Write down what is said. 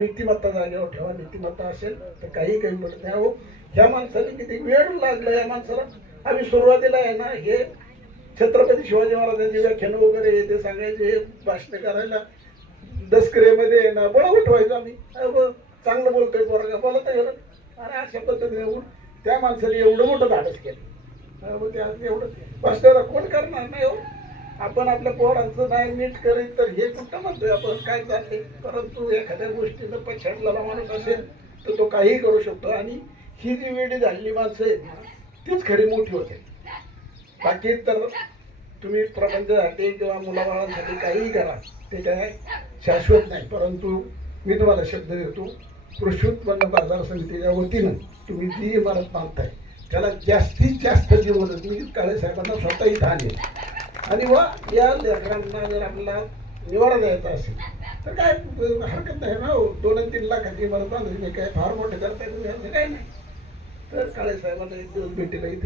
नीतिमत्ता जागेवर ठेवा नीतिमत्ता असेल तर काही काही म्हणत नाही अहो ह्या माणसाने किती वेळ लागला या माणसाला? आम्ही सुरुवातीला आहे ना हे छत्रपती शिवाजी महाराजांची व्याख्यान वगैरे हे ते सांगायचे हे भाषण करायला दसकरेमध्ये आहे ना बळ उठवायचं आम्ही. चांगलं बोलतोय पोरगा बोला तर अरे अशा पद्धतीने त्या माणसाने एवढं मोठं धाडस केलं. त्या एवढं भाषणाला कोण करणार नाही हो. आपण आपल्या पोरांचं नाही नीट करीत तर हे कुठं म्हणतोय आपण? काय चाललंय? परंतु एखाद्या गोष्टीचं पछाडलेला माणूस असेल तर तो काहीही करू शकतो. आणि ही जी वेळी झालेली माणसं आहेत ना तीच खरी मोठी होते. बाकी तर तुम्ही प्रपंचासाठी किंवा मुलाबाळांसाठी काहीही करा ते काय शाश्वत नाही. परंतु मी तुम्हाला शब्द देतो कृषी उत्पन्न बाजार समितीच्या वतीनं तुम्ही जी इमारत बांधताय त्याला जास्तीत जास्त जी मदत मी काळे साहेबांना स्वतःही इथं आणेल आणि व या लेखकांना जर आपल्याला निवारा द्यायचा असेल तर काय हरकत नाही ना हो. दोन आणि तीन लाखाची मला बांधली नाही काय फार मोठे करता तुम्ही असं काय नाही. तर काळे साहेबांना एक दिवस भेटीला इथे